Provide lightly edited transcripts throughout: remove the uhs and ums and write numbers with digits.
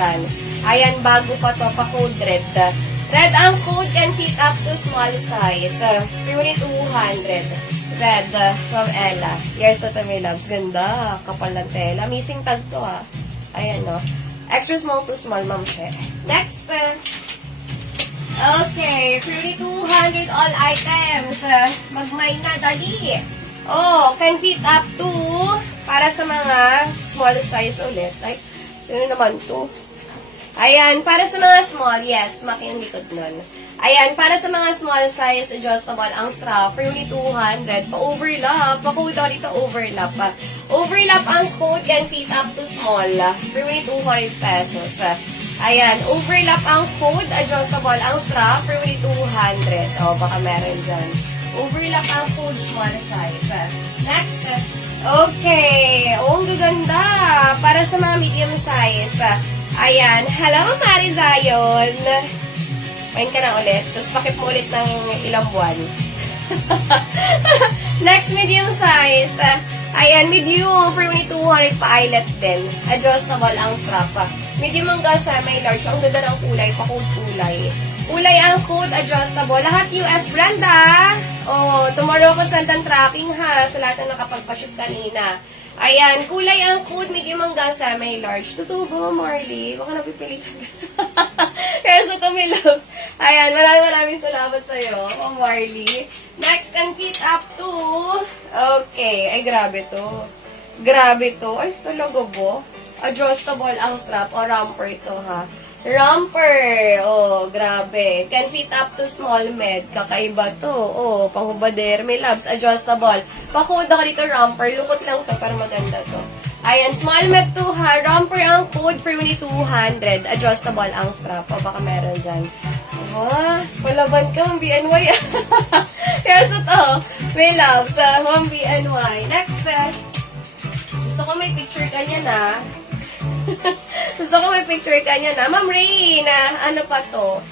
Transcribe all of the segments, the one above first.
yan. Ayan, bago pa to, pa-code red. Red ang code can fit up to small size. Purely 200. Red from Ella. Here's to my loves. Ganda. Kapal ng tela. Missing tag to ha. Ayan no. Extra small to small, ma'am siya. Next. Okay. Purely 200 all items. Magmay na. Dali. Oh, can fit up to para sa mga small size ulit. Like, sino naman to? Ayan, para sa mga small, yes, maki yung likod nun. Ayan, para sa mga small size, adjustable ang strap, for only 200. Pa-overlap, pa-code ako dito, overlap. Overlap ang code can fit up to small, for only 200 pesos. Ayan, overlap ang code, adjustable ang strap, for only 200. O, baka meron dyan. Overlap ang code, small size. Next, okay, ang gaganda. Para sa mga medium size, ayan. Hello, Mari Zion. Pain ka na ulit. Tapos pakip mo ulit ng ilang buwan. Next, medium size. Ayan, medium. For me, 200 pa-eyelet din. Adjustable ang strap. Medium hanggang semi-large. Ang ganda ng kulay. Pa-code kulay. Kulay ang code. Adjustable. Lahat US brand, ha? Oh, tomorrow ko send tracking, ha? Sa lahat na nakapagpa-shoot kanina. Ayan, kulay ang code, medium hanggang semi-large. Totoo ba, Marley? Baka napipilitan. Kaya sa Tommy Loves. Ayan, maraming salamat sa'yo, Marley. Next, and fit up to... Okay, ay grabe to. Grabe to. Ay, talaga bo. Adjustable ang strap o romper to, ha? Romper. Oh, grabe. Can fit up to small med. Kakaiba to. Oh, panghubader. May loves. Adjustable. Pakode ako dito romper. Lukot lang to para maganda to. Ayan, small med to ha. Romper ang code for only 200. Adjustable ang strap. O, baka meron dyan. Oh, palaban ka, BNY. Kaya sa to, may loves. BNY. Next, gusto ko may picture ka niya na. Gusto ko may picture ka niya na. Ma'am Rain, ano pa to?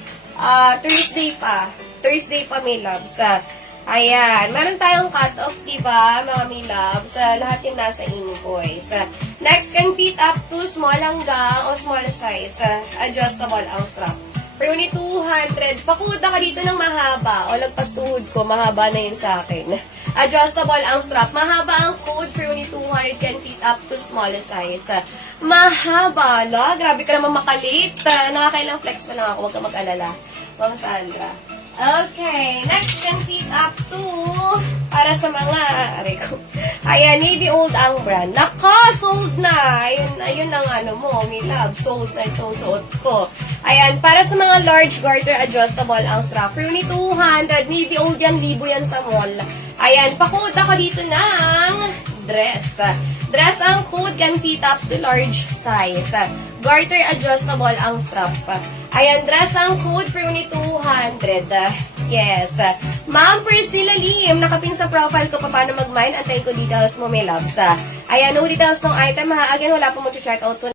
Thursday pa. Thursday pa, may loves. Ayan. Meron tayong cut-off, diba, mga may loves? Lahat yung nasa invoice. Next, can fit up to small hanggang o small size. Adjustable ang strap. For only 200. Pakuda ka dito ng mahaba. O lagpas tuhod ko, mahaba na yun sa akin. Adjustable ang strap. Mahaba ang code. For only 200 can fit up to small size. Mahaba, la. Grabe ka naman makalit. Nakakailang flex pa lang ako. Huwag ka mag-alala. Ma'am Sandra. Okay. Next, can fit up to para sa mga, ayan, Navy Old ang brand. Naka, sold na. Ayun ang ano mo, may love. Sold na itong suot ko. Ayan, para sa mga large garter, adjustable ang strap. For only 200. Navy Old yan, libo yan sa mall. Ayan, pakode ako dito ng dress. Dress ang code can fit up to large size. Garter adjustable ang strap. Ayan, dress ang code for only 200. Yes. Ma'am Priscilla Lim, nakapin sa profile ko pa paano mag-mine. Antayin ko details mo, may loves. Ayan, no details ng item ha. Again, wala po mo to check out ko.